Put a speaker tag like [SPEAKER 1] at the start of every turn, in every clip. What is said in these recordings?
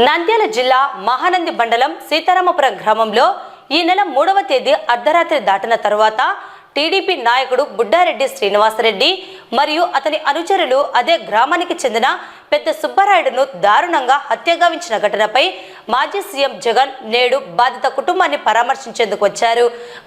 [SPEAKER 1] నంద్యాల జిల్లా మహానంది మండలం సీతారామపురం గ్రామంలో ఈ నెల మూడవ తేదీ అర్ధరాత్రి దాటిన తరువాత టీడీపీ నాయకుడు బుడ్డారెడ్డి శ్రీనివాసరెడ్డి మరియు అతని అనుచరులు అదే గ్రామానికి చెందిన పెద్ద సుబ్బారాయుడును దారుణంగా హత్యగావించిన ఘటనపై మాజీ సీఎం జగన్ నేడు బాధిత కుటుంబాన్ని పరామర్శించేందుకు వచ్చారు.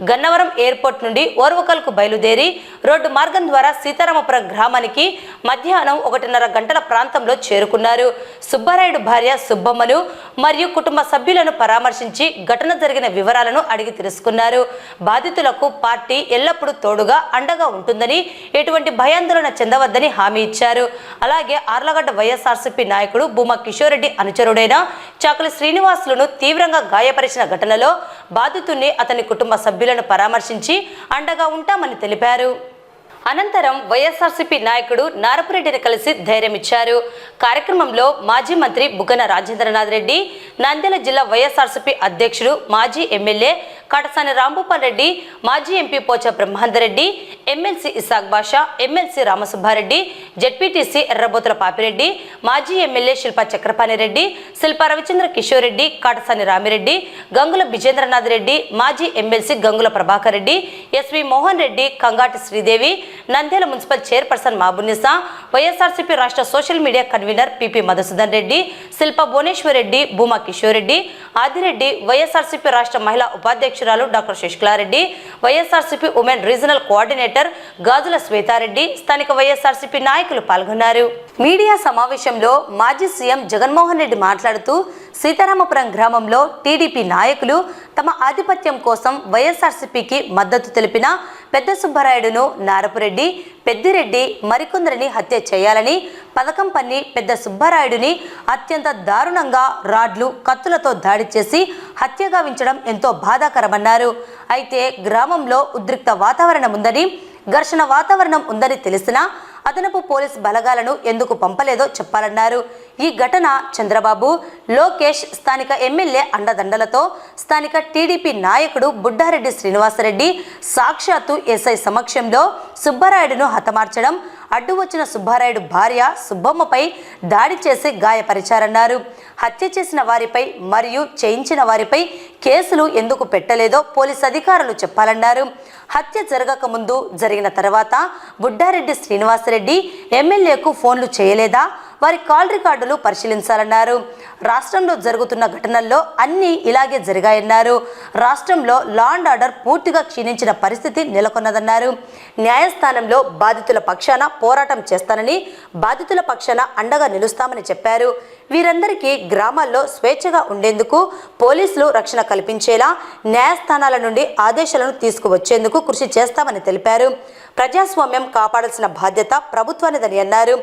[SPEAKER 1] గన్నవరం ఎయిర్పోర్ట్ నుండి ఓర్వకల్కు బయలుదేరి రోడ్డు మార్గం ద్వారా సీతారామపురం గ్రామానికి మధ్యాహ్నం ఒకటిన్నర గంటల ప్రాంతంలో చేరుకున్నారు. సుబ్బారాయుడు భార్య సుబ్బమ్మను మరియు కుటుంబ సభ్యులను పరామర్శించి ఘటన జరిగిన వివరాలను అడిగి తెలుసుకున్నారు. బాధితులకు పార్టీ ఎల్లప్పుడూ తోడుగా అండగా ఉంటుందని ఎటువంటి భయాందోళన చెందవద్దని హామీ ఇచ్చారు. అలాగే ఆర్లగడ్డ వైఎస్ఆర్సీపీ నాయకుడు భూమా కిషోర్ రెడ్డి అనుచరుడైన చాకలి శ్రీనివాసులను తీవ్రంగా గాయపరిచిన ఘటనలో బాధితుణ్ణి అతని కుటుంబ సభ్యులను పరామర్శించి అండగా ఉంటామని తెలిపారు. అనంతరం వైఎస్ఆర్సీపీ నాయకుడు నారపురెడ్డిని కలిసి ధైర్యమిచ్చారు కార్యక్రమంలో మాజీ మంత్రి బుగ్గన రాజేంద్రనాథ్ రెడ్డి నంద్యాల జిల్లా వైఎస్ఆర్సీపీ అధ్యక్షుడు మాజీ ఎమ్మెల్యే కటసాని రాంభూపాల్ రెడ్డి మాజీ MP Pocha Brahmanandareddy MLC Isaq Basha MLC Ramasubbareddy ZPTC Errabothula Papireddy మాజీ ఎమ్మెల్యే శిల్పా చక్రపాణి రెడ్డి శిల్పా రవిచంద్ర కిషోర్ రెడ్డి కాటసాని రామిరెడ్డి గంగుల విజేంద్రనాథ్ రెడ్డి మాజీ MLC Gangula Prabhakar Reddy SV Mohan Reddy Kangati Sridevi Nandyal municipal chairperson Mabunisa YSRCP రాష్ట్ర social media convener PP Madhusudan Reddy Shilpa Bhuvaneswar Reddy Bhuma Kishore Reddy Adireddy YSRCP రాష్ట్ర మహిళా ఉపాధ్యక్షురాలు doctor Sasikalareddy YSRCP women regional coordinator Gajula Swethareddy స్థానిక YSRCP నాయకులు పాల్గొన్నారు. Media సమావేశంలో మాజీ CM Jaganmohan Reddy మాట్లాడుతూ సీతారామపురం గ్రామంలో టీడీపీ నాయకులు తమ ఆధిపత్యం కోసం వైఎస్ఆర్సీపీకి మద్దతు తెలిపిన పెద్ద సుబ్బరాయుడును నారపురెడ్డి పెద్దిరెడ్డి మరికొందరిని హత్య చేయాలని పథకం పన్ని పెద్ద సుబ్బారాయుడిని అత్యంత దారుణంగా రాడ్లు కత్తులతో దాడి చేసి హత్యగావించడం ఎంతో బాధాకరమన్నారు. అయితే గ్రామంలో ఉద్రిక్త వాతావరణం ఉందని ఘర్షణ వాతావరణం ఉందని తెలిసినా అదనపు పోలీస్ బలగాలను ఎందుకు పంపలేదో చెప్పాలన్నారు. ఈ ఘటన చంద్రబాబు లోకేష్ స్థానిక ఎమ్మెల్యే అండదండలతో స్థానిక టీడీపీ నాయకుడు బుడ్డారెడ్డి శ్రీనివాసరెడ్డి సాక్షాత్తు ఎస్ఐ సమక్షంలో సుబ్బారాయుడును హతమార్చడం అడ్డు వచ్చిన సుబ్బారాయుడు భార్య సుబ్బమ్మపై దాడి చేసి గాయపరిచారన్నారు. హత్య చేసిన వారిపై మరియు చేయించిన వారిపై కేసులు ఎందుకు పెట్టలేదో పోలీస్ అధికారులు చెప్పాలన్నారు. హత్య జరగక ముందు జరిగిన తర్వాత బుడ్డారెడ్డి శ్రీనివాసరెడ్డి ఎమ్మెల్యేకు ఫోన్లు చేయలేదా? వారి కాల్ రికార్డులు పరిశీలించాలన్నారు. రాష్ట్రంలో జరుగుతున్న ఘటనల్లో అన్నీ ఇలాగే జరిగాయన్నారు. రాష్ట్రంలో లా అండ్ ఆర్డర్ పూర్తిగా క్షీణించిన పరిస్థితి నెలకొన్నదన్నారు. న్యాయస్థానంలో బాధితుల పక్షాన పోరాటం చేస్తానని బాధితుల పక్షాన అండగా నిలుస్తామని చెప్పారు. వీరందరికీ గ్రామాల్లో స్వేచ్ఛగా ఉండేందుకు పోలీసులు రక్షణ కల్పించేలా న్యాయస్థానాల నుండి ఆదేశాలను తీసుకువచ్చేందుకు కృషి చేస్తామని తెలిపారు. ప్రజాస్వామ్యం కాపాడాల్సిన బాధ్యత ప్రభుత్వానిదని అన్నారు.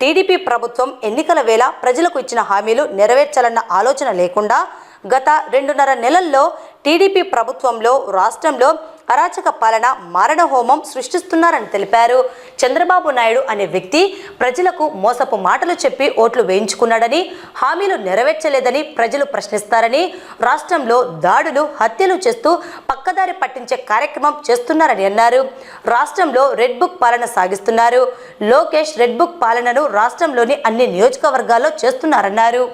[SPEAKER 1] టీడీపీ ప్రభుత్వం ఎన్నికల వేళ ప్రజలకు ఇచ్చిన హామీలు నెరవేర్చాలన్న ఆలోచన లేకుండా గత రెండున్నర నెలల్లో టీడీపీ ప్రభుత్వంలో రాష్ట్రంలో అరాచక పాలన మారణ హోమం సృష్టిస్తున్నారని తెలిపారు. చంద్రబాబు నాయుడు అనే వ్యక్తి ప్రజలకు మోసపు మాటలు చెప్పి ఓట్లు వేయించుకున్నాడని హామీలు నెరవేర్చలేదని ప్రజలు ప్రశ్నిస్తారని రాష్ట్రంలో దాడులు హత్యలు చేస్తూ పక్కదారి పట్టించే కార్యక్రమం చేస్తున్నారని అన్నారు. రాష్ట్రంలో రెడ్ బుక్ పాలన సాగిస్తున్నారు. లోకేష్ రెడ్ బుక్ పాలనను రాష్ట్రంలోని అన్ని నియోజకవర్గాల్లో చేస్తున్నారన్నారు.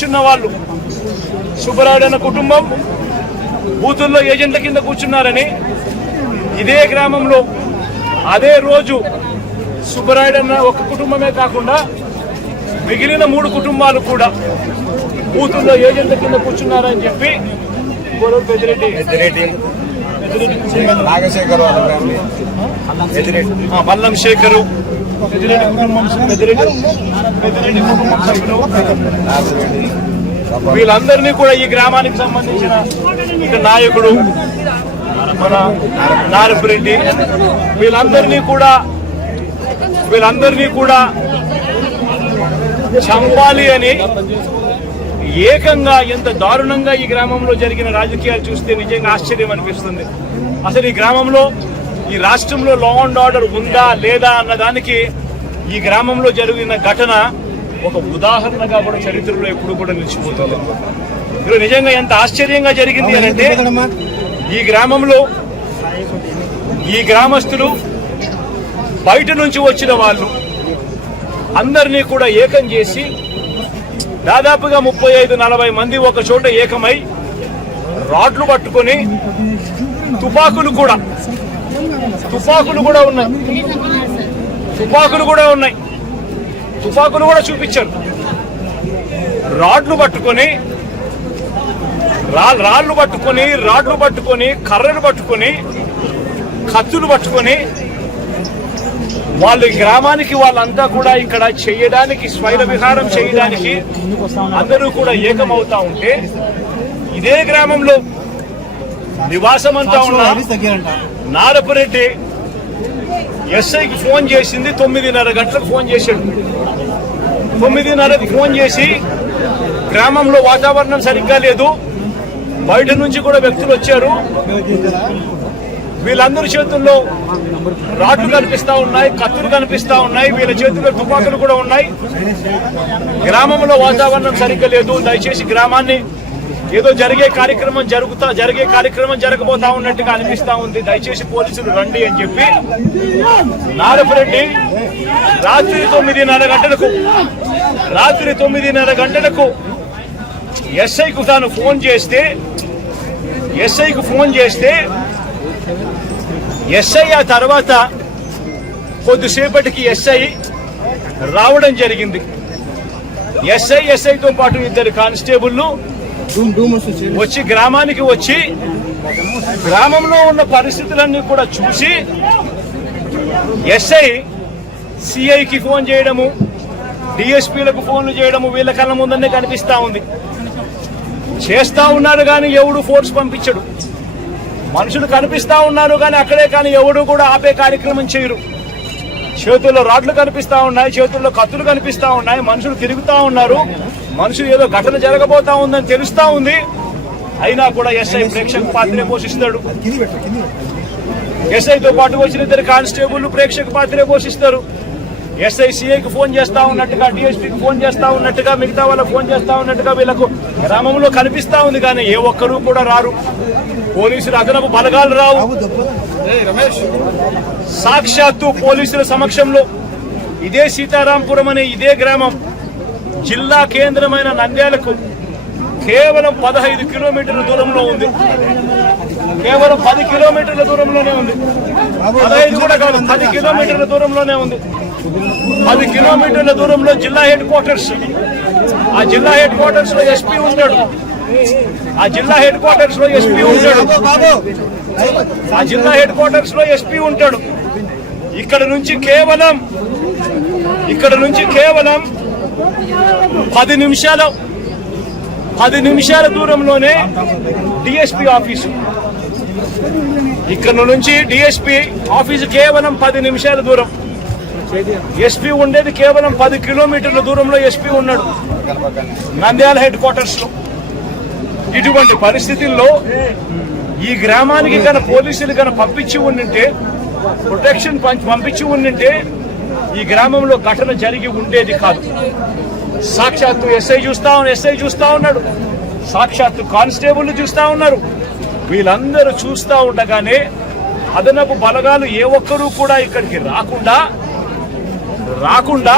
[SPEAKER 2] కూర్చున్న వాళ్ళు. సుబ్బరాయుడు అన్న కుటుంబం బూతుల్లో ఏజెంట్ల కింద కూర్చున్నారని ఇదే గ్రామంలో అదే రోజు సుబ్బరాయుడు అన్న ఒక కుటుంబమే కాకుండా మిగిలిన మూడు కుటుంబాలు కూడా బూతుల్లో ఏజెంట్ల కింద కూర్చున్నారని చెప్పి గొడవ పెద్దిరెడ్డి పెద్దిరెడ్డి.
[SPEAKER 3] నాగశేఖర్
[SPEAKER 2] శేఖరు. పెద్దిరెడ్డి కుటుంబం పెద్దిరెడ్డి పెద్దిరెడ్డి కుటుంబం సభ్యులు వీళ్ళందరినీ కూడా ఈ గ్రామానికి సంబంధించిన ఇక నాయకుడు మన నారపురెడ్డి వీళ్ళందరినీ కూడా వీళ్ళందరినీ కూడా చంపాలి అని ఏకంగా ఎంత దారుణంగా ఈ గ్రామంలో జరిగిన రాజకీయాలు చూస్తే నిజంగా ఆశ్చర్యం అనిపిస్తుంది. అసలు ఈ గ్రామంలో ఈ రాష్ట్రంలో లా అండ్ ఆర్డర్ ఉందా లేదా అన్న దానికి ఈ గ్రామంలో జరిగిన ఘటన ఒక ఉదాహరణగా కూడా చరిత్రలో ఎప్పుడు కూడా నిలిచిపోతుంది. ఇప్పుడు నిజంగా ఎంత ఆశ్చర్యంగా జరిగింది అని అంటే ఈ గ్రామంలో ఈ గ్రామస్తులు బయట నుంచి వచ్చిన వాళ్ళు అందరినీ కూడా ఏకం చేసి దాదాపుగా ముప్పై ఐదు నలభై మంది ఒక చోట ఏకమై రాడ్లు పట్టుకొని తుపాకులు కూడా తుపాకులు కూడా ఉన్నాయి. తుపాకులు కూడా ఉన్నాయి. తుపాకులు కూడా చూపించారు. రాడ్లు పట్టుకొని రాళ్ళు పట్టుకొని రాడ్లు పట్టుకొని కర్రలు పట్టుకొని కత్తులు పట్టుకొని వాళ్ళు గ్రామానికి వాళ్ళంతా కూడా ఇక్కడ చేయడానికి స్వైర విహారం చేయడానికి అందరూ కూడా ఏకమవుతా ఉంటే ఇదే గ్రామంలో నివాసం అంతా ఉన్న నారపురెడ్డి ఎస్ఐకి ఫోన్ చేసింది తొమ్మిదిన్నర గంటలకు ఫోన్ చేశాడు. తొమ్మిదిన్నరకు ఫోన్ చేసి గ్రామంలో వాతావరణం సరిగ్గా లేదు. బయట నుంచి కూడా వ్యక్తులు వచ్చారు. వీళ్ళందరి చేతుల్లో రాడ్లు కనిపిస్తా ఉన్నాయి కత్తులు కనిపిస్తా ఉన్నాయి వీళ్ళ చేతుల్లో తుపాకులు కూడా ఉన్నాయి. గ్రామంలో వాతావరణం సరిగ్గా లేదు. దయచేసి గ్రామాన్ని ఏదో జరిగే కార్యక్రమం జరుగుతా జరిగే కార్యక్రమం జరగబోతా ఉన్నట్టుగా అనిపిస్తా ఉంది. దయచేసి పోలీసులు రండి అని చెప్పి నారపురెడ్డి రాత్రి తొమ్మిదిన్నర గంటలకు రాత్రి తొమ్మిదిన్నర గంటలకు ఎస్ఐకు తాను ఫోన్ చేస్తే ఎస్ఐకు ఫోన్ చేస్తే ఎస్ఐ ఆ తర్వాత కొద్దిసేపటికి ఎస్ఐ రావడం జరిగింది. ఎస్ఐ ఎస్ఐతో పాటు ఇద్దరు కానిస్టేబుల్ను వచ్చి గ్రామానికి వచ్చి గ్రామంలో ఉన్న పరిస్థితులన్నీ కూడా చూసి ఎస్ఐ సిఐకి ఫోన్ చేయడము డిఎస్పీలకు ఫోన్లు చేయడము వీళ్ళ కళ్ళ ముందనే కనిపిస్తూ ఉంది. చేస్తా ఉన్నారు కానీ ఎవడు ఫోర్స్ పంపించడు. మనుషులు కనిపిస్తా ఉన్నారు కానీ అక్కడే కానీ ఎవడు కూడా ఆపే కార్యక్రమం చేయరు. చేతుల్లో రాడ్లు కనిపిస్తూ ఉన్నాయి చేతుల్లో కత్తులు కనిపిస్తూ ఉన్నాయి మనుషులు తిరుగుతూ ఉన్నారు. మనుషులు ఏదో ఘటన జరగబోతా ఉందని తెలుస్తా ఉంది. అయినా కూడా ఎస్ఐ ప్రేక్షక పాత్రే పోషిస్తాడు. ఎస్ఐతో పాటు వచ్చిన ఇద్దరు కానిస్టేబుల్ ప్రేక్షక పాత్రే పోషిస్తారు. ఎస్ఐ సిఐకి ఫోన్ చేస్తా ఉన్నట్టుగా డిఎస్పీకి ఫోన్ చేస్తా ఉన్నట్టుగా మిగతా వాళ్ళకి ఫోన్ చేస్తా ఉన్నట్టుగా వీళ్ళకు గ్రామంలో కనిపిస్తా ఉంది కానీ ఏ ఒక్కరూ కూడా రారు. పోలీసులు అదనపు బలగాలు రావు. సాక్షాత్తు పోలీసుల సమక్షంలో ఇదే సీతారాంపురం అనే ఇదే గ్రామం. జిల్లా కేంద్రమైన నంద్యాలకు కేవలం పదహైదు కిలోమీటర్ల దూరంలో ఉంది. కేవలం పది కిలోమీటర్ల దూరంలోనే ఉంది. పదహైదు కూడా కాదు పది కిలోమీటర్ల దూరంలోనే ఉంది. పది కిలోమీటర్ల దూరంలో జిల్లా హెడ్ క్వార్టర్స్. ఆ జిల్లా హెడ్ క్వార్టర్స్లో ఎస్పీ ఉంటాడు ఆ జిల్లా హెడ్ క్వార్టర్స్లో ఎస్పీ ఉంటాడు ఆ జిల్లా హెడ్ క్వార్టర్స్లో ఎస్పీ ఉంటాడు. ఇక్కడ నుంచి కేవలం ఇక్కడ నుంచి కేవలం పది నిమిషాల పది నిమిషాల దూరంలోనే డిఎస్పీ ఆఫీసు. ఇక్కడ నుంచి డిఎస్పి ఆఫీసు కేవలం పది నిమిషాల దూరం. ఎస్పీ ఉండేది కేవలం పది కిలోమీటర్ల దూరంలో ఎస్పీ ఉన్నాడు. నంద్యాల హెడ్ క్వార్టర్స్లో ఇటువంటి పరిస్థితుల్లో ఈ గ్రామానికి కన పోలీసులు కన పంపించి ఉండింటే ప్రొటెక్షన్ పంపించి ఉండింటే ఈ గ్రామంలో ఘటన జరిగి ఉండేది కాదు. సాక్షాత్తు ఎస్ఐ చూస్తా ఉన్న ఎస్ఐ చూస్తా ఉన్నాడు. సాక్షాత్తు కానిస్టేబుల్ చూస్తా ఉన్నారు. వీళ్ళందరూ చూస్తూ ఉండగానే అదనపు బలగాలు ఏ ఒక్కరూ కూడా ఇక్కడికి రాకుండా రాకుండా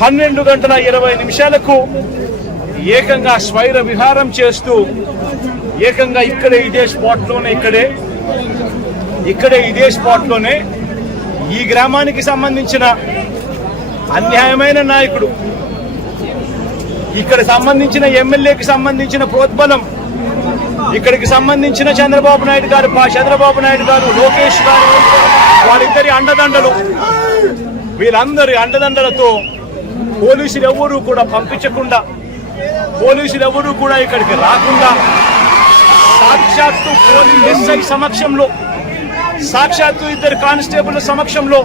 [SPEAKER 2] పన్నెండు గంటల ఇరవై నిమిషాలకు ఏకంగా స్వైర విహారం చేస్తూ ఏకంగా ఇక్కడే ఇదే స్పాట్లోనే ఇక్కడే ఇక్కడే ఇదే స్పాట్లోనే ఈ గ్రామానికి సంబంధించిన అన్యాయమైన నాయకుడు. ఇక్కడ సంబంధించిన ఎమ్మెల్యేకి సంబంధించిన ప్రోద్బలం ఇక్కడికి సంబంధించిన చంద్రబాబు నాయుడు గారు పా- చంద్రబాబు నాయుడు గారు లోకేష్ గారు వాళ్ళిద్దరి అండదండలు. వీళ్ళందరి అండదండలతో పోలీసులు ఎవరూ కూడా పంపించకుండా పోలీసులు ఎవరూ కూడా ఇక్కడికి రాకుండా సాక్షాత్తు పోలీస్ ఎస్ఐ సమక్షంలో సాక్షాత్తు ఇద్దరు కానిస్టేబుల్ సమక్షంలో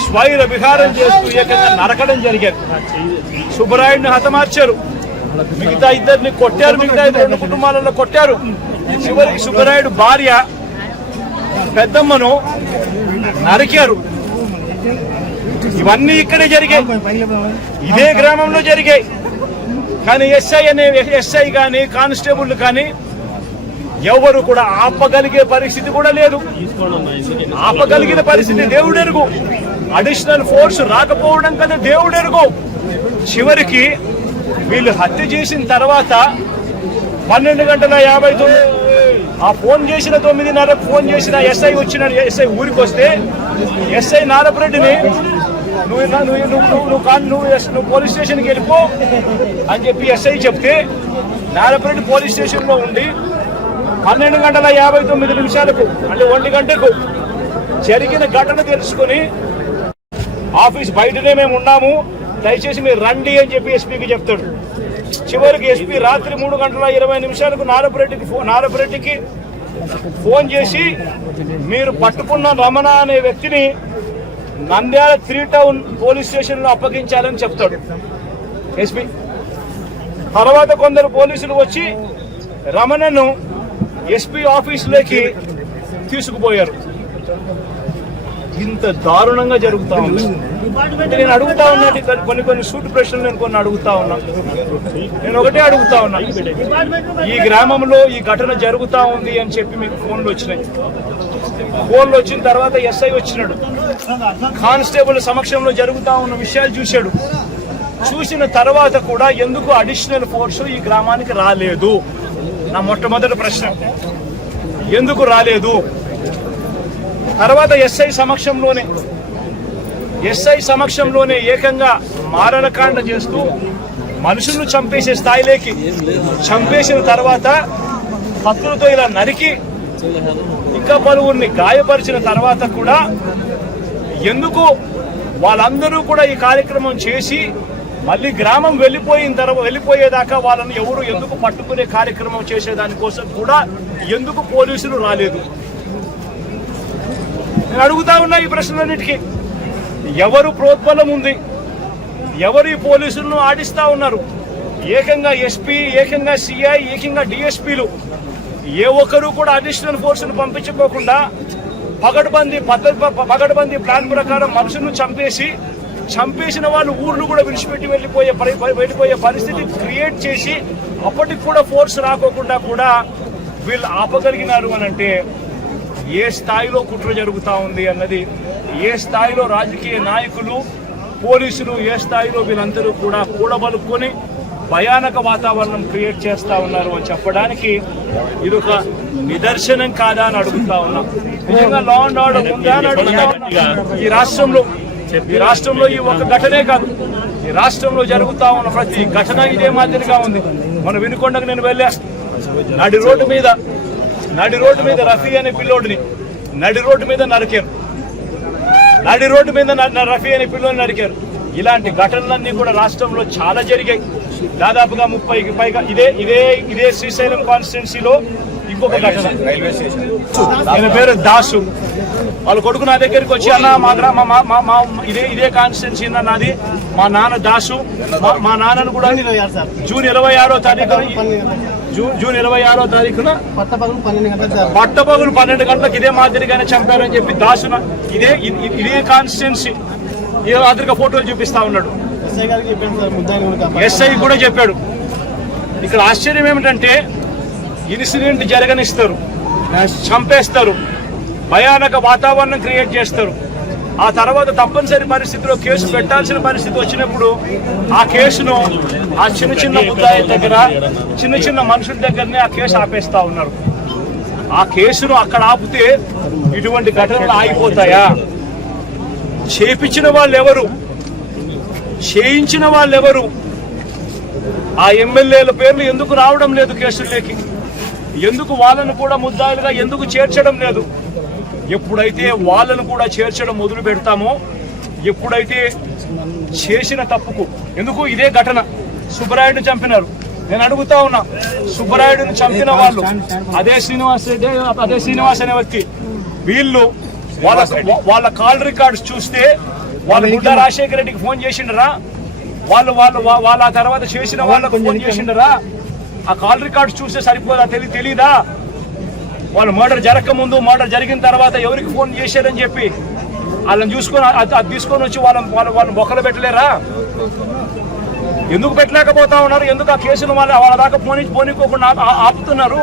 [SPEAKER 2] స్వైర విహారం చేస్తూ ఏకంగా నరకడం జరిగారు సుబ్బరాయుడిని హతమార్చారు. మిగతా ఇద్దరిని కొట్టారు మిగతా ఇద్దరు రెండు కుటుంబాలలో కొట్టారు. చివరికి సుబ్బరాయుడు భార్య పెద్దమ్మను నరికారు. ఇవన్నీ ఇక్కడే జరిగాయి. ఇదే గ్రామంలో జరిగాయి. కానీ ఎస్ఐ అనే ఎస్ఐ కానీ కానిస్టేబుల్ కానీ ఎవరు కూడా ఆపగలిగే పరిస్థితి కూడా లేదు. ఆపగలిగిన పరిస్థితి దేవుడెరుగు. అడిషనల్ ఫోర్స్ రాకపోవడం కదా దేవుడెరుగు. చివరికి వీళ్ళు హత్య చేసిన తర్వాత పన్నెండు గంటల యాభై తొమ్మిది ఆ ఫోన్ చేసిన తొమ్మిదిన్నర ఫోన్ చేసిన ఎస్ఐ వచ్చిన ఎస్ఐ ఊరికి వస్తే ఎస్ఐ నారపరెడ్డిని నువ్వు నువ్వు నువ్వు నువ్వు నువ్వు నువ్వు ఎస్- నువ్వు పోలీస్ స్టేషన్కి వెళ్ళిపో అని చెప్పి ఎస్ఐ చెప్తే నారపరెడ్డి పోలీస్ స్టేషన్లో ఉండి పన్నెండు గంటల యాభై తొమ్మిది నిమిషాలకు అంటే ఒంటి గంటకు జరిగిన ఘటన తెలుసుకొని ఆఫీస్ బయటనే మేము ఉన్నాము. దయచేసి మీరు రండి అని చెప్పి ఎస్పీకి చెప్తాడు. చివరికి ఎస్పీ రాత్రి మూడు గంటల ఇరవై నిమిషాలకు నారపురెడ్డికి ఫోన్ నారపురెడ్డికి ఫోన్ చేసి మీరు పట్టుకున్న రమణ అనే వ్యక్తిని నంద్యాల త్రీ టౌన్ పోలీస్ స్టేషన్లో అప్పగించాలని చెప్తాడు. ఎస్పీ. తర్వాత కొందరు పోలీసులు వచ్చి రమణను ఎస్పీ ఆఫీసులోకి తీసుకుపోయారు. ఇంత దారుణంగా జరుగుతా ఉంది. అంటే నేను అడుగుతా ఉన్నా కొన్ని కొన్ని సూట్ ప్రశ్నలు నేను కొన్ని అడుగుతా ఉన్నా. నేను ఒకటే అడుగుతా ఉన్నా. ఈ గ్రామంలో ఈ ఘటన జరుగుతా ఉంది అని చెప్పి మీకు ఫోన్లు వచ్చినాయి. ఫోన్లు వచ్చిన తర్వాత ఎస్ఐ వచ్చినాడు. కానిస్టేబుల్ సమక్షంలో జరుగుతా ఉన్న విషయాలు చూశాడు. చూసిన తర్వాత కూడా ఎందుకు అడిషనల్ ఫోర్స్ ఈ గ్రామానికి రాలేదు? నా మొట్టమొదటి ప్రశ్న. ఎందుకు రాలేదు? తర్వాత ఎస్ఐ సమక్షంలోనే ఎస్ఐ సమక్షంలోనే ఏకంగా మారణకాండ చేస్తూ మనుషులను చంపేసే స్థాయిలోకి చంపేసిన తర్వాత కత్తులతో ఇలా నరికి ఇంకా పలువురిని గాయపరిచిన తర్వాత కూడా ఎందుకు వాళ్ళందరూ కూడా ఈ కార్యక్రమం చేసి మళ్ళీ గ్రామం వెళ్ళిపోయిన తర్వాత వెళ్ళిపోయేదాకా వాళ్ళని ఎవరు ఎందుకు పట్టుకునే కార్యక్రమం చేసేదానికోసం కూడా ఎందుకు పోలీసులు రాలేదు? నేను అడుగుతా ఉన్నా ఈ ప్రశ్నలన్నిటికీ. ఎవరు ప్రోద్బలం ఉంది? ఎవరు ఈ పోలీసులను ఆడిస్తా ఉన్నారు? ఏకంగా ఎస్పీ ఏకంగా సిఐ ఏకంగా డిఎస్పీలు. ఏ ఒక్కరు కూడా అడిషనల్ ఫోర్స్ను పంపించుకోకుండా పగడ్బందీ పద్ధతి ప- ప్లాన్ ప్రకారం మనుషులను చంపేసి చంపేసిన వాళ్ళు ఊర్లు కూడా విడిచిపెట్టి వెళ్ళిపోయే పరి- వెళ్ళిపోయే పరిస్థితి క్రియేట్ చేసి అప్పటికి కూడా ఫోర్స్ రాకోకుండా కూడా వీళ్ళు ఆపగలిగినారు అని అంటే ఏ స్థాయిలో కుట్ర జరుగుతూ ఉంది అన్నది ఏ స్థాయిలో రాజకీయ నాయకులు పోలీసులు ఏ స్థాయిలో వీళ్ళందరూ కూడా కూడబలుకొని భయానక వాతావరణం క్రియేట్ చేస్తూ ఉన్నారు అని చెప్పడానికి ఇది ఒక నిదర్శనం కాదా అని అడుగుతా ఉన్నాం. నిజంగా లా అండ్ ఆర్డర్ ఉందా అని అడుగుతా ఈ రాష్ట్రంలో ఈ రాష్ట్రంలో ఈ ఒక ఘటనే కాదు. ఈ రాష్ట్రంలో జరుగుతా ఉన్న ప్రతి ఘటన ఇదే మాదిరిగా ఉంది. మన వినుకొండకు నేను వెళ్ళా. నడి రోడ్డు మీద నడి రోడ్డు మీద రఫీ అనే పిల్లోడిని నడి రోడ్డు మీద నరికారు. నడి రోడ్డు మీద రఫీ అనే పిల్లోని నరికారు. ఇలాంటి ఘటనలన్నీ కూడా రాష్ట్రంలో చాలా జరిగాయి. దాదాపుగా ముప్పైకి పైగా ఇదే ఇదే ఇదే శ్రీశైలం కాన్స్టిట్యున్సీలో ఇంకొక
[SPEAKER 3] రైల్వే స్టేషన్
[SPEAKER 2] ఆయన పేరు దాసు. వాళ్ళ కొడుకు నా దగ్గరికి వచ్చి అన్న మా గ్రా- మా- మా- మా- మా ఇదే ఇదే కాన్స్టిట్యున్సీ అన్న నాది. మా నాన్న దాసు. మా- నాన్నను కూడా జూన్ ఇరవై ఆరో తారీఖు జూన్ జూన్ ఇరవై ఆరో తారీఖున పట్టపగులు పన్నెండు గంటలకు ఇదే మాదిరిగానే చంపారని చెప్పి దాసున ఇదే ఇ- ఇదే కాన్స్టిట్యున్సీ ఇదే మాదిరిగా ఫోటోలు చూపిస్తా ఉన్నాడు.
[SPEAKER 4] ఎస్ఐ గారికి చెప్పాను సార్ ముద్దాయి కూడా
[SPEAKER 2] ఎస్ఐ కూడా చెప్పాడు. ఇక్కడ ఆశ్చర్యం ఏమిటంటే ఇన్సిడెంట్ జరగనిస్తారు. చంపేస్తారు. భయానక వాతావరణం క్రియేట్ చేస్తారు. ఆ తర్వాత తప్పనిసరి పరిస్థితిలో కేసు పెట్టాల్సిన పరిస్థితి వచ్చినప్పుడు ఆ కేసును ఆ చిన్న చిన్న ముద్దాయి దగ్గర చిన్న చిన్న మనుషుల దగ్గరనే ఆ కేసు ఆపేస్తా ఉన్నారు. ఆ కేసును అక్కడ ఆపితే ఇటువంటి ఘటనలు ఆగిపోతాయా? చేపించిన వాళ్ళు ఎవరు చేయించిన వాళ్ళు ఎవరు ఆ ఎమ్మెల్యేల పేర్లు ఎందుకు రావడం లేదు కేసుల్లోకి? ఎందుకు వాళ్ళను కూడా ముద్దాయిలుగా ఎందుకు చేర్చడం లేదు? ఎప్పుడైతే వాళ్ళను కూడా చేర్చడం మొదలు పెడతామో ఎప్పుడైతే చేసిన తప్పుకు ఎందుకు ఇదే ఘటన? సుబ్బరాయుడిని చంపినారు. నేను అడుగుతా ఉన్నా సుబ్బరాయుడిని చంపిన వాళ్ళు అదే శ్రీనివాస్ రెడ్డి అదే శ్రీనివాస్ అనే వ్యక్తి. వీళ్ళు వాళ్ళ వాళ్ళ కాల్ రికార్డ్స్ చూస్తే వాళ్ళు బుడ్డ రాజశేఖర రెడ్డికి ఫోన్ చేసిండరా? వాళ్ళు వాళ్ళు వాళ్ళ తర్వాత చేసిన వాళ్ళకు ఫోన్ చేసిండరా? ఆ కాల్ రికార్డ్స్ చూస్తే సరిపోదా? తెలియ తెలీదా? వాళ్ళు మర్డర్ జరగకముందు మర్డర్ జరిగిన తర్వాత ఎవరికి ఫోన్ చేశారని చెప్పి వాళ్ళని చూసుకొని అది తీసుకొని వచ్చి వాళ్ళని వాళ్ళ వాళ్ళని బొక్కలు పెట్టలేరా? ఎందుకు పెట్టలేకపోతా ఉన్నారు? ఎందుకు ఆ కేసును వాళ్ళ వాళ్ళ దాకా పోనీ పోనీకోకుండా ఆపుతున్నారు?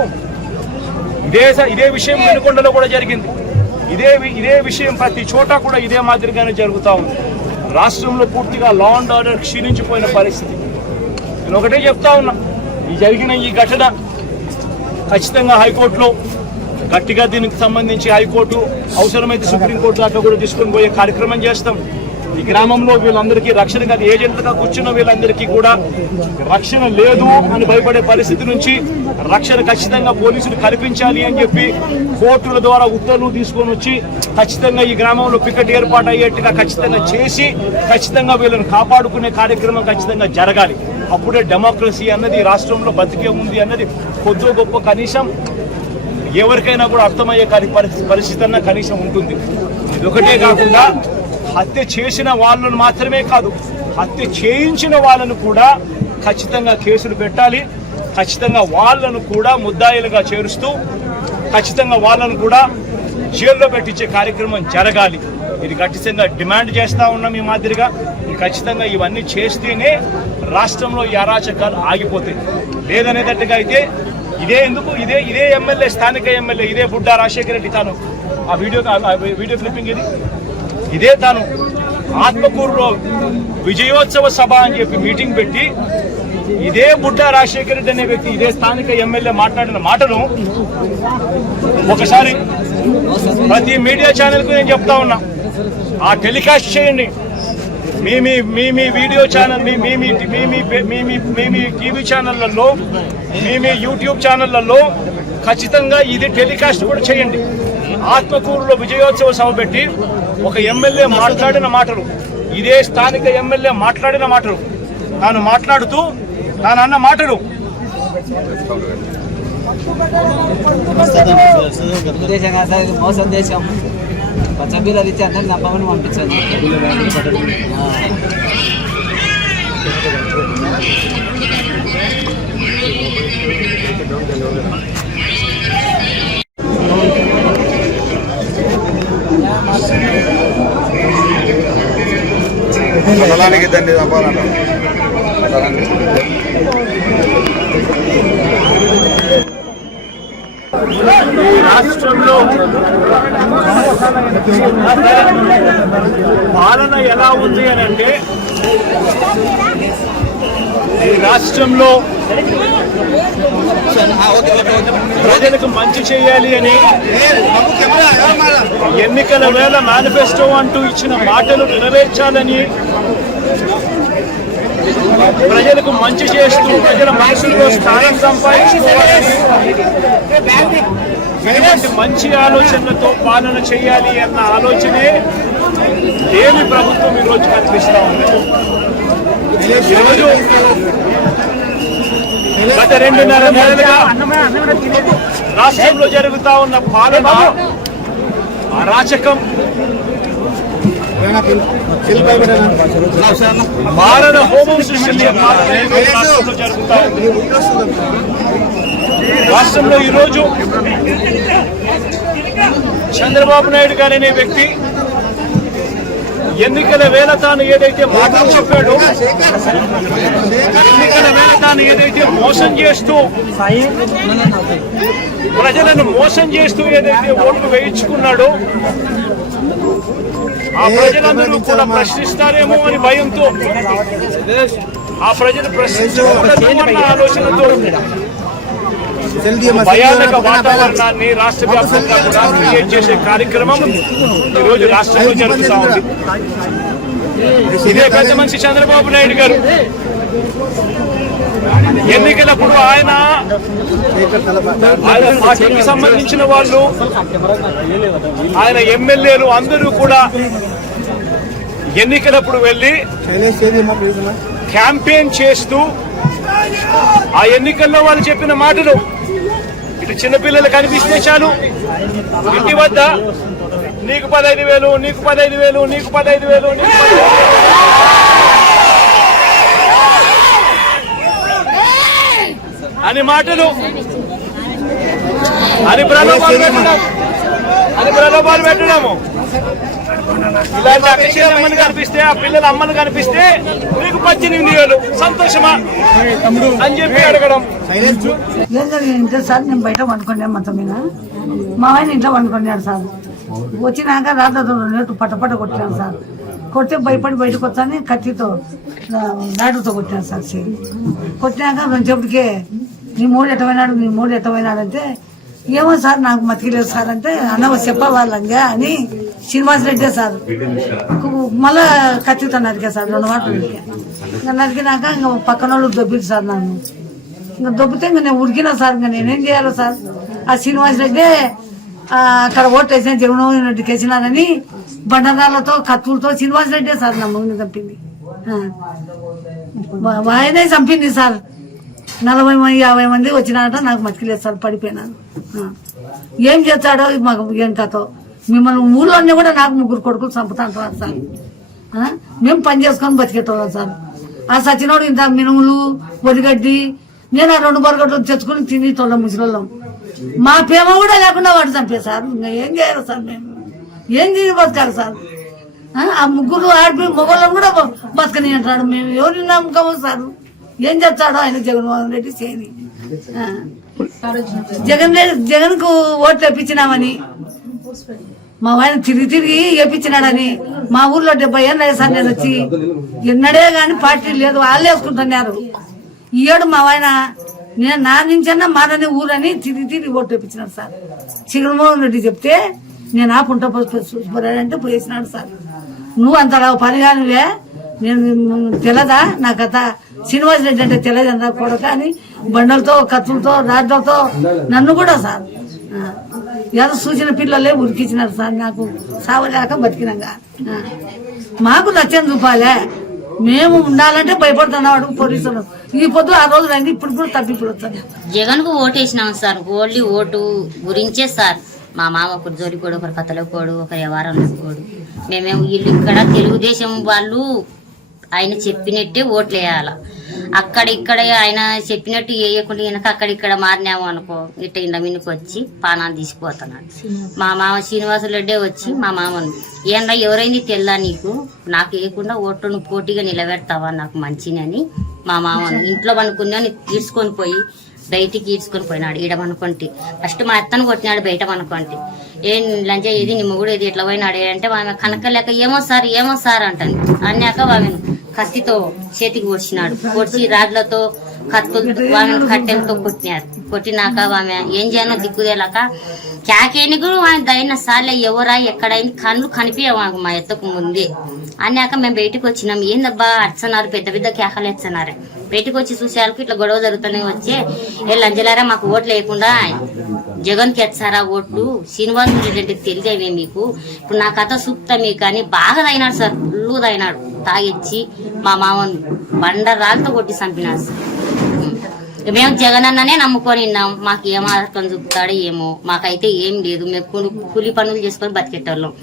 [SPEAKER 2] ఇదే ఇదే విషయం వెనుకొండలో కూడా జరిగింది. ఇదే వి- ఇదే విషయం ప్రతి చోట కూడా ఇదే మాదిరిగానే జరుగుతూ ఉంది. రాష్ట్రంలో పూర్తిగా లా అండ్ ఆర్డర్ క్షీణించిపోయిన పరిస్థితి. నేను ఒకటే చెప్తా ఉన్నా. ఈ జరిగిన ఈ ఘటన ఖచ్చితంగా హైకోర్టులో గట్టిగా దీనికి సంబంధించి హైకోర్టు అవసరమైతే సుప్రీంకోర్టు దాంట్లో కూడా తీసుకొని పోయే కార్యక్రమం చేస్తాం. ఈ గ్రామంలో వీళ్ళందరికీ రక్షణ కాదు ఏజెంట్లుగా కూర్చున్న వీళ్ళందరికీ కూడా రక్షణ లేదు అని భయపడే పరిస్థితి నుంచి రక్షణ ఖచ్చితంగా పోలీసులు కల్పించాలి అని చెప్పి కోర్టుల ద్వారా ఉత్తర్వులు తీసుకొని వచ్చి ఖచ్చితంగా ఈ గ్రామంలో పికెట్ ఏర్పాటు అయ్యేట్టుగా ఖచ్చితంగా చేసి ఖచ్చితంగా వీళ్ళని కాపాడుకునే కార్యక్రమం ఖచ్చితంగా జరగాలి. అప్పుడే డెమోక్రసీ అన్నది రాష్ట్రంలో బతికే ఉంది అన్నది కొద్దో గొప్ప కనీసం ఎవరికైనా కూడా అర్థమయ్యే కాని పరిస్థితి అన్న కనీసం ఉంటుంది. ఒకటే కాకుండా హత్య చేసిన వాళ్ళను మాత్రమే కాదు హత్య చేయించిన వాళ్ళను కూడా ఖచ్చితంగా కేసులు పెట్టాలి. ఖచ్చితంగా వాళ్ళను కూడా ముద్దాయిలుగా చేరుస్తూ ఖచ్చితంగా వాళ్ళను కూడా జైల్లో పెట్టించే కార్యక్రమం జరగాలి. ఇది ఖచ్చితంగా డిమాండ్ చేస్తూ ఉన్నాం ఈ మాదిరిగా. ఖచ్చితంగా ఇవన్నీ చేస్తేనే రాష్ట్రంలో ఈ అరాచకాలు ఆగిపోతాయి. లేదనేటట్టుగా అయితే ఇదే ఎందుకు? ఇదే ఇదే ఎమ్మెల్యే స్థానిక ఎమ్మెల్యే ఇదే బుడ్డా రాజశేఖర రెడ్డి తాను. ఆ వీడియో వీడియో క్లిప్పింగ్ ఇది ఇదే తాను. ఆత్మకూరులో విజయోత్సవ సభ అని చెప్పి మీటింగ్ పెట్టి ఇదే బుడ్డా రాజశేఖర రెడ్డి అనే వ్యక్తి ఇదే స్థానిక ఎమ్మెల్యే మాట్లాడిన మాటను ఒకసారి ప్రతి మీడియా ఛానల్కు నేను చెప్తా ఉన్నా. ఆ టెలికాస్ట్ చేయండి. మీ మీ మీ మీ వీడియో ఛానల్ మీ మీ మీ మీ మీ మీ మీ మీ టీవీ ఛానళ్ళలో మీ మీ యూట్యూబ్ ఛానళ్ళలో ఖచ్చితంగా ఇది టెలికాస్ట్ కూడా చేయండి ఆత్మకూరులో విజయోత్సవ సభ పెట్టి ఒక ఎమ్మెల్యే మాట్లాడిన మాటలు ఇదే స్థానిక ఎమ్మెల్యే మాట్లాడిన మాటలు తాను మాట్లాడుతూ తాను అన్న మాటలు
[SPEAKER 5] మోసం దేశం పచ్చబీలు అది ఇచ్చి అందరిని నమ్మమని పంపించండి
[SPEAKER 3] పొలానికి తండ్రి తప్పాలంట పొలానికి
[SPEAKER 2] ఈ రాష్ట్రంలో పాలన ఎలా ఉంది అని అంటే ఈ రాష్ట్రంలో ప్రజలకు మంచి చేయాలి అని ఎన్నికల వేళ మేనిఫెస్టో అంటూ ఇచ్చిన మాటలు నెరవేర్చాలని ప్రజలకు మంచి చేస్తూ ప్రజల మనసులో స్థానం సంపాదించుకోవాలని ఇటువంటి మంచి ఆలోచనలతో పాలన చేయాలి అన్న ఆలోచనే లేని ప్రభుత్వం ఈరోజు కనిపిస్తా ఉంది. ఈరోజు గత రెండున్నర నెలలుగా రాష్ట్రంలో జరుగుతా ఉన్న పాలన అరాచకం. మారణ హోమం సృష్టించే పాలన జరుగుతా ఉంది. రాష్ట్రంలో ఈరోజు చంద్రబాబు నాయుడు గారు అనే వ్యక్తి. ఎన్నికల వేళ తాను ఏదైతే మాటలు చెప్పాడో ఎన్నికల వేళ తాను ఏదైతే మోసం చేస్తూ ప్రజలను మోసం చేస్తూ ఏదైతే ఓట్లు వేయించుకున్నాడో ఆ ప్రజలందరూ కూడా ప్రశ్నిస్తారేమో అని భయంతో ఆ ప్రజలు ప్రశ్నించకూడదు అన్న ఆలోచనతో భయానక వాతావరణాన్ని రాష్ట్ర వ్యాప్తంగా కూడా క్రియేట్ చేసే కార్యక్రమం ఈరోజు రాష్ట్రంలో జరుగుతూ ఉంది. ఇదే పెద్ద మనిషి చంద్రబాబు నాయుడు గారు. ఎన్నికలప్పుడు ఆయన ఆయన పార్టీకి సంబంధించిన వాళ్ళు ఆయన ఎమ్మెల్యేలు అందరూ కూడా ఎన్నికలప్పుడు వెళ్ళి క్యాంపెయిన్ చేస్తూ ఆ ఎన్నికల్లో వాళ్ళు చెప్పిన మాటలు ఇటు చిన్నపిల్లలు కనిపిస్తే చాలు. ఇంటి వద్ద నీకు పదహైదు వేలు నీకు పదహైదు వేలు నీకు పదహైదు వేలు నీకు అని మాటలు అని ప్రలోభాలు పెట్టడం అని ప్రలోభాలు పెట్టడము. ఇలాంటి అక్షయమ్మని కనిపిస్తే ఆ పిల్లల అమ్మను కనిపిస్తే నీకు పద్దెనిమిది వేలు సంతోషమా? అని చెప్పి అడగడం.
[SPEAKER 6] జరిగిందంటే సార్ నేను బయట వండుకున్నాను మొత్తం మీద. మా ఆయన ఇంట్లో వండుకున్నాడు సార్. వచ్చినాక రాత్రితో నెట్టు పట్ట పట్ట కొట్టాను సార్. కొడితే భయపడి బయటకు వచ్చాను కత్తితో నాటుతో కొట్టాను సార్ చెయ్యి కొట్టినాక కొంచెంప్పటికే నీ మూడు ఎట్టమైనాడు నీ మూడు ఎట్టమైనాడు అంటే ఏమో సార్ నాకు మతికిలేదు సార్ అంటే అన్న చెప్పవాళ్ళంగా అని శ్రీనివాస్ రెడ్డి సార్. మళ్ళా కత్తితో నరికా సార్ రెండు మాటలు ఇంకా నరికినాక ఇంకా పక్కన వాళ్ళు దొబ్బిరు సార్ నన్ను. ఇంకా దొబ్బితే ఇంకా నేను ఉడికినా సార్ ఇంకా నేనేం చేయాలి సార్? ఆ శ్రీనివాస్ రెడ్డి అక్కడ ఓటు వేసిన జగన్మోహన్ రెడ్డికి వేసినానని బండరాలతో కత్తులతో శ్రీనివాస్ రెడ్డి సార్ నా ముందు చంపింది. ఆయనే చంపింది సార్. నలభై మంది యాభై మంది వచ్చినారట నాకు మతికిలేదు సార్ పడిపోయినాను. ఏం చేస్తాడో మాకు ఏం కథో. మిమ్మల్ని ఊళ్ళోనే కూడా నాకు ముగ్గురు కొడుకులు చంపుతా అంటారు సార్ మేము పని చేసుకొని బతికేటోళ్ళం సార్. ఆ సచినోడు ఇంత మినుములు వరిగడ్డి నేను ఆ రెండు బరగడ్లు తెచ్చుకొని తినేటోళ్ళం ముసలోళ్ళం. మా ప్రేమ కూడా లేకుండా వాడు చంపే సార్. ఇంకా ఏం చేయాలి సార్ మేము? ఏం చేసి బతకాలి సార్? ఆ? ముగ్గురు ఆడిపోయి మొగోళ్ళని కూడా బతకని అంటాడు. మేము ఎవరిని నమ్మకము సార్? ఏం చెప్తాడో ఆయన జగన్మోహన్ రెడ్డి చేయని జగన్ రెడ్డి జగన్కు ఓట్లు తెప్పించినామని. మా ఆయన తిరిగి తిరిగి వేపించినాడని మా ఊర్లో డెబ్బై ఏళ్ళు సార్ నేను వచ్చి ఎన్నడే గాని పార్టీ లేదు వాళ్ళు వేసుకుంటున్నారు. ఈ ఏడు మా ఆయన నేను నా నుంచన్నా మానని ఊరని తిరిగి తిరిగి ఓటు వేపించినాడు సార్. జగన్మోహన్ రెడ్డి చెప్తే నేను ఆ పుంట అంటే పోయేసినాడు సార్. నువ్వు అంత పని కానివే నేను తెలదా? నా కథ శ్రీనివాస్ రెడ్డి అంటే తెలియదు కూడా కానీ బండలతో కత్తులతో రాడ్లతో నన్ను కూడా సార్. ఎవరు ఏదో సూచన పిల్లలే ఉరికించినారు సార్ నాకు సావలేక బతికినాక మాకు లక్ష్యం చూపాలే మేము ఉండాలంటే భయపడుతున్నాడు పోలీసులు. ఈ పొద్దు ఆ రోజు రండి ఇప్పుడు కూడా తప్పిప్పుడు
[SPEAKER 7] జగన్కు ఓటేసినాం సార్ ఓన్లీ ఓటు గురించే సార్. మా మామ ఒకరు జోలికోడు ఒకరు కథలకోడు ఒకరు వ్యవహారంలో కోడు మేమేమో వీళ్ళు ఇక్కడ తెలుగుదేశం వాళ్ళు ఆయన చెప్పినట్టే ఓట్లు వేయాల అక్కడ ఇక్కడ ఆయన చెప్పినట్టు వేయకుండా వెనక అక్కడ ఇక్కడ మారినాము అనుకో ఇట్ట ఇండ మీదకి వచ్చి పానాన్ని తీసిపోతున్నాడు. మా మామ శ్రీనివాసులు రెడ్డే వచ్చి మా మామను ఏంరా ఎవరైంది తెల్లా నీకు? నాకు వేయకుండా ఓట్లను నువ్వు పోటీగా నిలబెడతావా? నాకు మంచినని. మా మామను ఇంట్లో అనుకున్నాను తీర్చుకొని పోయి బయటికి ఈడ్చుకొని పోయినాడు. ఈడ ఫస్ట్ మా అత్తను కొట్టినాడు బయట అనుకుంటే ఏం లంచ ఇది నీ మొగుడు ఇది ఇట్లా పోయినాడు అంటే ఆమె కనకలేక ఏమో సార్ ఏమో సార్ అంటాను. అన్నాక ఆమె కత్తితో చేతికి పొడిచినాడు పొడిచి రాడ్లతో కత్తు ఆమె కట్టెలతో కొట్టినారు. కొట్టినాక ఆమె ఏం చేయనో దిక్కుదేలాక క్యాకేని కూడా ఆమె దైన సార్లే ఎవరా ఎక్కడైంది కళ్ళు కనిపించవు మా ఎత్తకు ముందే. అన్నాక మేము బయటకు వచ్చినాం. ఏందబ్బా అర్చన్నారు పెద్ద పెద్ద కేకలు ఎచ్చన్నారు బయటకు వచ్చి చూసేవాళ్ళకి ఇట్లా గొడవ జరుగుతూనే వచ్చే. ఏ లంజలారా మాకు ఓట్లు లేకుండా జగన్కి ఓట్లు శ్రీనివాస్ రెడ్డికి తెలియదేమే మీకు? ఇప్పుడు నా కథ సూక్త మీకు కానీ బాగా తగినాడు సార్ ఫుల్లు తగినాడు. తాగిచ్చి మా మామను బండరాలతో కొట్టి చంపినాడు సార్. మేము జగన్ అన్ననే నమ్ముకొని ఉన్నాం. మాకు ఏం ఆధారం చూపుతాడో ఏమో. మాకైతే ఏం లేదు. మేము కూలి పనులు చేసుకొని బతికేటోళ్ళం.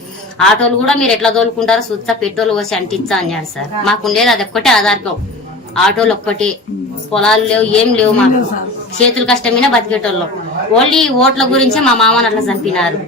[SPEAKER 7] ఆటోలు కూడా మీరు ఎట్లా తోలుకుంటారో చూస్తా పెట్రోల్ పోసి అంటించా అన్నారు సార్. మాకుండేది అది ఒక్కటే ఆధారం ఆటోలు ఒక్కటి. పొలాలు లేవు ఏం లేవు మాకు. చేతులు కష్టమైన బతికేటోళ్ళం. ఓన్లీ ఓట్ల గురించే మా మామ అట్లా చంపినారు.